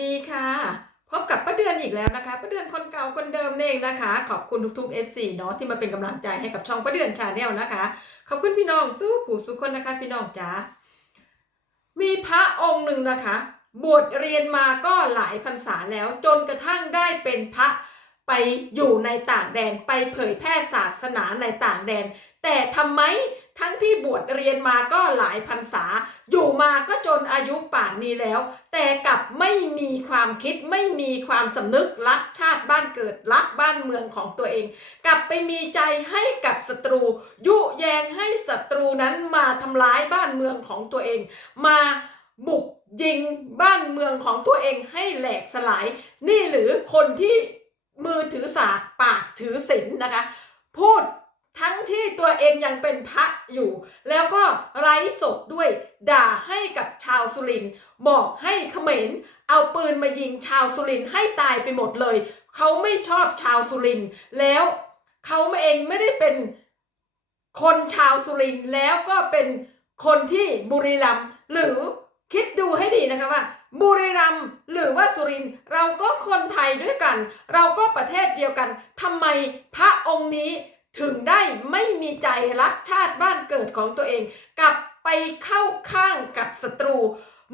ดีค่ะ พบกับป้าเดือนอีกแล้วนะคะป้าเดือนคนเก่าคนเดิมนี่เองนะคะ ขอบคุณทุกๆ FC เนาะที่มาเป็นกำลังใจให้กับช่องป้าเดือนชาแนลนะคะ ขอบคุณพี่น้องสู้ผู้สุคนนะคะพี่น้องจ๋ามีพระองค์หนึ่งนะคะ บวชเรียนมาก็หลายพรรษาแล้วจนกระทั่งได้เป็นพระไปอยู่ในต่างแดนไปเผยแพร่ศาสนาในต่างแดน แต่ทำไม ทั้งที่บวชเรียนมาก็หลายพรรษา อยู่มาก็จนอายุป่านนี้แล้ว แต่กลับไม่มีความคิดไม่มีความสำนึกรักชาติบ้านเกิดรักบ้านเมืองของตัวเอง กลับไปมีใจให้กับศัตรู ยุแยงให้ศัตรูนั้นมาทำร้ายบ้านเมืองของตัวเอง มาบุกยิงบ้านเมืองของตัวเองให้แหลกสลาย นี่หรือคนที่มือถือสากปากถือศีลนะคะ พูด เองยังเป็นพระอยู่ แล้วก็ไร้ศพด้วยด่าให้กับชาวสุรินบอกให้เขมรเอาปืนมายิงชาวสุรินให้ตายไปหมดเลย เขาไม่ชอบชาวสุรินแล้วเขาเองไม่ได้เป็นคนชาวสุรินแล้วก็เป็นคนที่บุรีรัมย์หรือคิดดูให้ดีนะคะว่าบุรีรัมย์หรือว่าสุรินเราก็คนไทยด้วยกัน เราก็ประเทศเดียวกันทำไมพระองค์นี้ ถึงได้ไม่มีใจรักชาติบ้านเกิดของตัวเอง กลับไปเข้าข้างกับศัตรู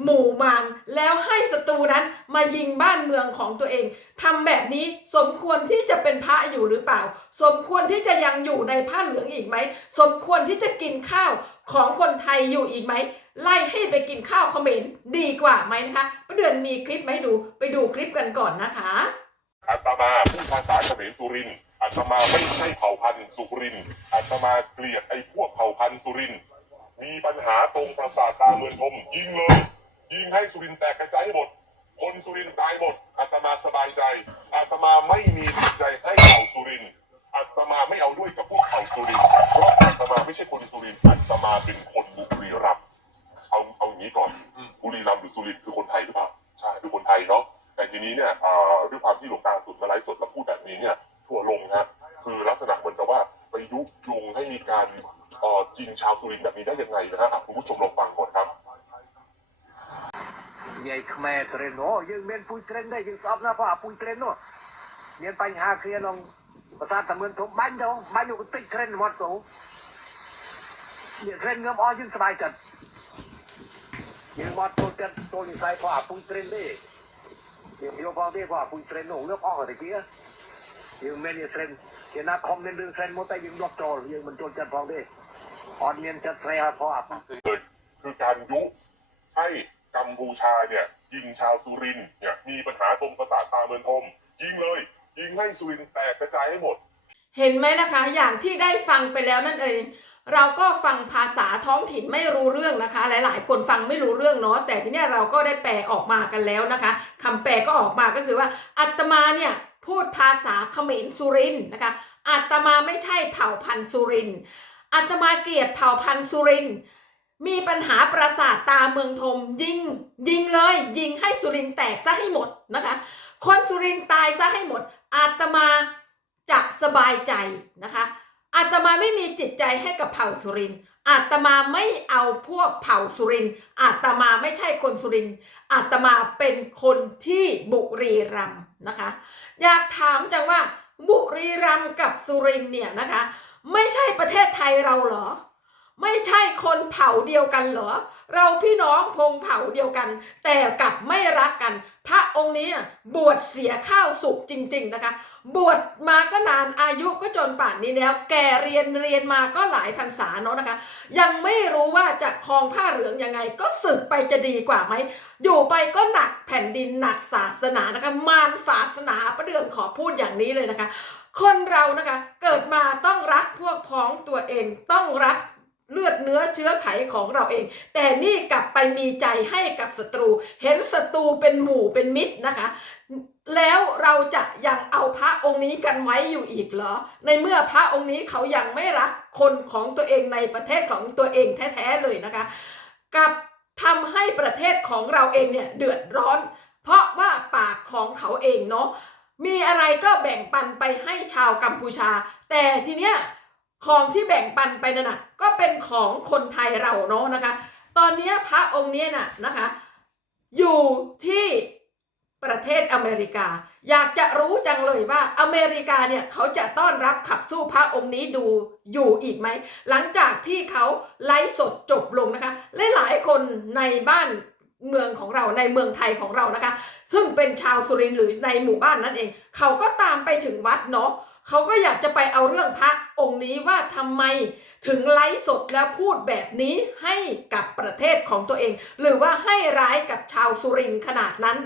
หมู่มารแล้วให้ศัตรูนั้นมายิงบ้านเมืองของตัวเองทำแบบนี้สมควรที่จะเป็นพระอยู่หรือเปล่า สมควรที่จะยังอยู่ในผ้าเหลืองอีกไหม สมควรที่จะกินข้าวของคนไทยอยู่อีกไหมไล่ให้ไปกินข้าวเขมรดีกว่าไหมนะคะประเดือนมีคลิปมาให้ดูไปดูคลิปกันก่อนนะคะอาตมาผู้ภาษาเขมรสุรินทร์ อาตมาไม่ใช่เผ่าพันธุ์สุรินอาตมาเกลียดไอ้พวกเผ่าพันธุ์สุรินมีปัญหาตรงปราสาทตาเมืองทมยิงเลย ยิงให้สุรินแตกกระจายหมด คนสุรินตายหมดอาตมาสบายใจอาตมาไม่มีจิตใจให้เผ่าสุรินอาตมาไม่เอาด้วยกับพวกเผ่าสุรินเพราะอาตมาไม่ใช่คนสุรินอาตมาเป็นคนบุรีรัมย์เอาเอาอย่างนี้ก่อนบุรีรัมย์หรือสุรินคือคนไทยหรือเปล่าใช่คือคนไทยเนาะแต่ทีนี้เนี่ยเอ่อด้วยความที่หลวงตาสุดมาไลฟ์สดแล้วพูดแบบนี้เนี่ย ทัวร์ลงฮะคือลักษณะเหมือนกับว่าไปยุยงให้มีการเอ่อยิงชาวสุรินทร์แบบนี้ได้ยังไงนะฮะอ่ะคุณผู้ชมลองฟังก่อนครับ និយាយខ្មែរត្រេនអូយើងមានពុយត្រេនដែរយើងស្អប់ណាស់ព្រោះអាពុយត្រេននោះមានបញ្ហាគ្នាក្នុងប្រាសាទតាមឿនធំបាញ់ទៅបាញ់យកតិចត្រេនមាត់ទៅនេះត្រេនងើមអស់យើងសប្បាយចិត្តយើងមកចូលចិត្តចូលនិស័យព្រោះអាពុយត្រេនទេយើងយកផងទេព្រោះអាពុយត្រេននោះងើបអស់តែkia យើងមាននេះត្រេនគេណាខំមានរឿងត្រេនមកតែយើងដកចូលយើងមិនចូលចិត្តផងទេអត់មានចិត្តស្រីឲ្យព្រោះអា เลยคือการยุให้กัมพูชาเนี่ยยิงชาวสุรินทร์เนี่ยมีปัญหาตรงประสาทตาเมืองทมยิงเลย ยิงให้สุรินทร์แตกกระจายให้หมด เห็นไหมนะคะ อย่างที่ได้ฟังไปแล้วนั่นเอง เราก็ฟังภาษาท้องถิ่นไม่รู้เรื่องนะคะ หลายๆ คนฟังไม่รู้เรื่องเนาะแต่ทีเนี้ยเราก็ได้แปลออกมากันแล้วนะคะคำแปลก็ออกมาก็คือว่าอาตมาเนี่ย พูดภาษาเขมรสุรินนะคะอาตมาไม่ใช่เผ่าพันธุ์สุรินอาตมาเกลียดเผ่าพันธุ์สุรินมีปัญหาประสาทตาเมืองทมยิง ยิงเลย ยิงให้สุรินแตกซะให้หมดนะคะ คนสุรินตายซะให้หมด อาตมาจะสบายใจนะคะ อาตมาไม่มีจิตใจให้กับเผ่าสุรินอาตมาไม่เอาพวกเผ่าสุรินอาตมาไม่ใช่คนสุรินอาตมาเป็นคนที่บุรีรัมนะคะ อยากถามจังว่าบุรีรัมกับสุรินเนี่ยนะคะ ไม่ใช่ประเทศไทยเราเหรอ ไม่ใช่คนเผ่าเดียวกันเหรอ เราพี่น้องพงเผ่าเดียวกัน แต่กลับไม่รักกัน พระองค์นี้บวชเสียข้าวสุกจริง ๆ นะคะ บวชมาก็นานอายุก็จนป่านนี้แล้ว แกเรียนเรียนมาก็หลายพรรษาเนาะนะคะ ยังไม่รู้ว่าจะครองผ้าเหลืองยังไง ก็สึกไปจะดีกว่าไหม อยู่ไปก็หนักแผ่นดินหนักศาสนานะคะมารศาสนาประเดือนขอพูดอย่างนี้เลยนะคะ คนเรานะคะเกิดมาต้องรักพวกพ้องตัวเองต้องรัก เลือดเนื้อเชื้อไขของเราเอง แต่นี่กลับไปมีใจให้กับศัตรู เห็นศัตรูเป็นหมู่เป็นมิตรนะคะ แล้วเราจะยังเอาพระองค์นี้กันไว้อยู่อีกเหรอ ในเมื่อพระองค์นี้เขายังไม่รักคนของตัวเองในประเทศของตัวเองแท้ๆเลยนะคะ กับทำให้ประเทศของเราเองเนี่ยเดือดร้อน เพราะว่าปากของเขาเองเนาะมีอะไรก็แบ่งปันไปให้ชาวกัมพูชา แต่ทีเนี้ย ของที่แบ่งปันไปนั่นน่ะก็เป็นของคนไทยเราเนาะนะคะ ตอนนี้พระองค์เนี้ยน่ะนะคะ อยู่ที่ประเทศอเมริกา อยากจะรู้จังเลยว่าอเมริกาเนี่ยเขาจะต้อนรับขับสู้พระองค์นี้ดูอยู่อีกไหม หลังจากที่เขาไลฟ์สดจบลงนะคะหลายๆคนในบ้านเมืองของเราในเมืองไทยของเรานะคะ ซึ่งเป็นชาวสุรินทร์หรือในหมู่บ้านนั่นเอง เขาก็ตามไปถึงวัดเนาะ เขาก็อยากจะไปเอาเรื่องพระองค์นี้ว่าทำไมถึงไลฟ์สดแล้วพูดแบบนี้ให้กับประเทศของตัวเอง หรือว่าให้ร้ายกับชาวสุรินทร์ขนาดนั้น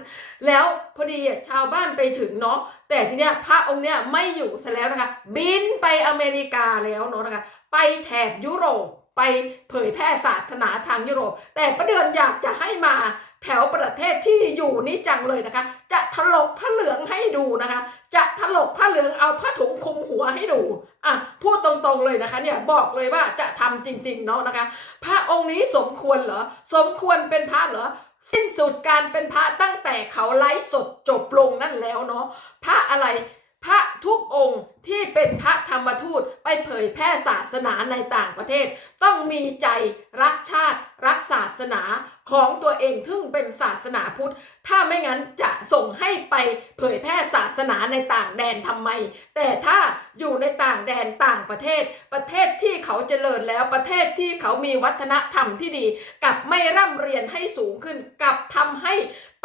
แล้วพอดีชาวบ้านไปถึงเนาะแต่ทีเนี้ยพระองค์เนี้ยไม่อยู่ซะแล้วนะคะ บินไปอเมริกาแล้วเนาะนะคะ ไปแถบยุโรปไปเผยแพร่ศาสนาทางยุโรป แต่ประเดือนอยากจะให้มาแถวประเทศที่อยู่นี้จังเลยนะคะ จะถลกผ้าเหลืองให้ดูนะคะ จะถลกผ้าเหลืองเอาผ้าถุงคลุมหัวให้ดูอะพูดตรงๆเลยนะคะเนี่ยบอกเลยว่าจะทำจริงๆเนาะนะคะ พระองค์นี้สมควรเหรอสมควรเป็นพระเหรอสิ้นสุดการเป็นพระตั้งแต่เขาไลฟ์สดจบลงนั่นแล้วเนาะพระอะไรพระทุกองค์ที่เป็นพระธรรมทูต เผยแพร่ศาสนาในต่างประเทศ ต้องมีใจรักชาติรักศาสนาของตัวเองทึ่งเป็นศาสนาพุทธ ถ้าไม่งั้นจะส่งให้ไปเผยแพร่ศาสนาในต่างแดนทำไม แต่ถ้าอยู่ในต่างแดนต่างประเทศ ประเทศที่เขาเจริญแล้วประเทศที่เขามีวัฒนธรรมที่ดีกลับไม่ร่ำเรียนให้สูงขึ้นกลับทำให้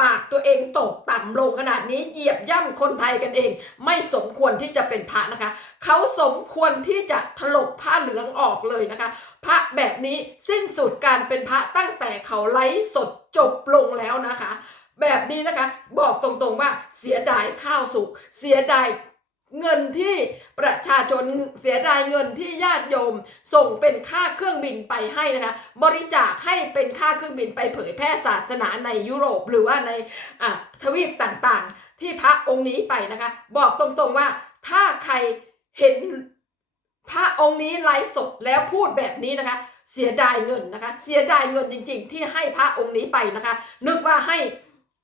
ปากตัวเองตกต่ำลงขนาดนี้เหยียบย่ำคนไทยกันเอง ไม่สมควรที่จะเป็นพระนะคะ เขาสมควรที่จะถลกผ้าเหลืองออกเลยนะคะ พระแบบนี้สิ้นสุดการเป็นพระตั้งแต่เขาไลฟ์สดจบลงแล้วนะคะ แบบนี้นะคะบอกตรงๆว่าเสียดายข้าวสุกเสียดาย เงินที่ประชาชนเสียดายเงินที่ญาติโยมส่งเป็นค่าเครื่องบินไปให้นะคะบริจาคให้เป็นค่าเครื่องบินไปเผยแพร่ศาสนาในยุโรปหรือว่าในทวีปต่างๆ ที่พระองค์นี้ไปนะคะ บอกตรงๆว่าถ้าใครเห็นพระองค์นี้ไลฟ์สดแล้วพูดแบบนี้นะคะ เสียดายเงินนะคะ เสียดายเงินจริง ๆ ที่ให้พระองค์นี้ไปนะคะ นึกว่าให้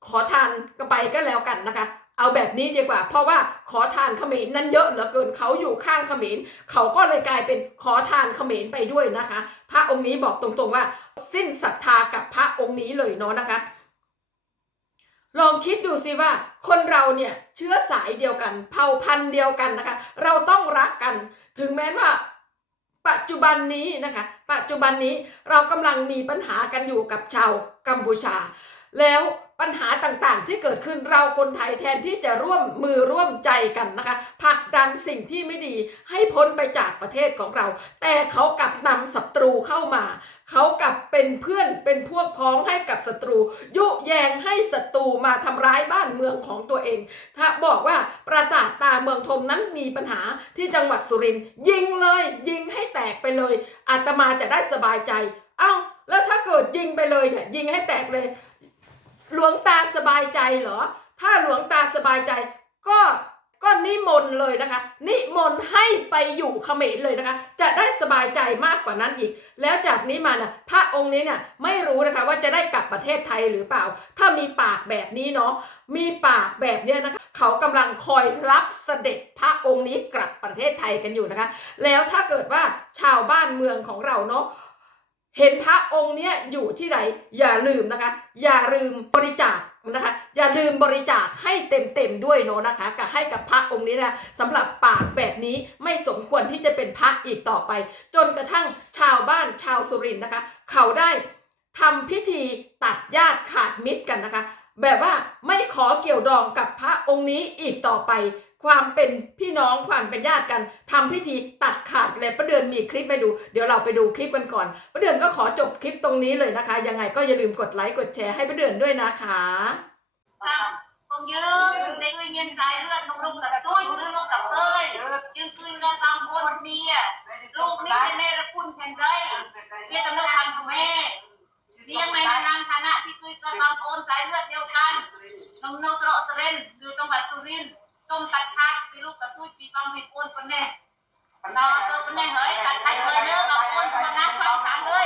ขอทานก็ไปก็แล้วกันนะคะ เอาแบบนี้ดีกว่า เพราะว่าขอทานเขมรนั้นเยอะเหลือเกินเขาอยู่ข้างเขมรเขาก็เลยกลายเป็นขอทานเขมรไปด้วยนะคะ พระองค์นี้บอกตรงๆว่า สิ้นศรัทธากับพระองค์นี้เลยเนาะนะคะ ลองคิดดูสิว่า คนเราเนี่ยเชื้อสายเดียวกัน เผ่าพันธุ์เดียวกันนะคะ เราต้องรักกัน ถึงแม้ว่าปัจจุบันนี้นะคะ ปัจจุบันนี้เรากำลังมีปัญหากันอยู่กับชาวกัมพูชา แล้ว ปัญหาต่างๆ ที่เกิดขึ้นเราคนไทยแทนที่จะร่วมมือร่วมใจกันนะคะผลักดันสิ่งที่ไม่ดีให้พ้นไปจากประเทศของเรา แต่เขากลับนำศัตรูเข้ามาเขากลับเป็นเพื่อนเป็นพวกพ้องให้กับศัตรู ยุแยงให้ศัตรูมาทำร้ายบ้านเมืองของตัวเอง ถ้าบอกว่าปราสาทตาเมืองทมนั้นมีปัญหาที่จังหวัดสุรินทร์ยิงเลย ยิงให้แตกไปเลยอาตมาจะได้สบายใจ เอ้า แล้วถ้าเกิดยิงไปเลยเนี่ยยิงให้แตกเลย หลวงตาสบายใจเหรอ ถ้าหลวงตาสบายใจ ก็ก็นิมนต์เลยนะคะ นิมนต์ให้ไปอยู่เขมรเลยนะคะ จะได้สบายใจมากกว่านั้นอีก แล้วจากนี้มาน่ะพระองค์นี้เนี่ยไม่รู้นะคะว่าจะได้กลับประเทศไทยหรือเปล่า ถ้ามีปากแบบนี้เนาะมีปากแบบเนี้ยนะคะเขากำลังคอยรับเสด็จพระองค์นี้กลับประเทศไทยกันอยู่นะคะ แล้วถ้าเกิดว่าชาวบ้านเมืองของเราเนาะ เห็นพระองค์เนี้ยอยู่ที่ไหนอย่าลืมนะคะ อย่าลืมบริจาคนะคะ อย่าลืมบริจาคให้เต็มๆด้วยเนาะนะคะกับให้กับพระองค์นี้นะสำหรับปากแบบนี้ไม่สมควรที่จะเป็นพระอีกต่อไป จนกระทั่งชาวบ้านชาวสุรินนะคะ เขาได้ทำพิธีตัดญาติขาดมิตรกันนะคะ แบบว่าไม่ขอเกี่ยวดองกับพระองค์นี้อีกต่อไป ความเป็นพี่น้องความเป็นญาติกันทำพิธีตัดขาดเลยประเดือนมีคลิปไปดู เดี๋ยวเราไปดูคลิปกันก่อนประเดือนก็ขอจบคลิปตรงนี้เลยนะคะ ยังไงก็อย่าลืมกดไลค์กดแชร์ให้ประเดือนด้วยนะคะ không dư để người miền thái lượn nông nông cả xôi đưa nông cả ơi nhưng cứ nông tam quân đi lúc ní cái này là quân thành đây biết tao nông thành của mẹ riêng này là nàng khả nạ ទុំសាច់ខាត់ពីរូបកស៊ូចពីសំពីពួនប៉ុណ្ណេះដល់ទៅប៉ុណ្ណេះហើយសាច់ខាត់មើលលើបងពួនប៉ុណ្ណាផងតាមលើ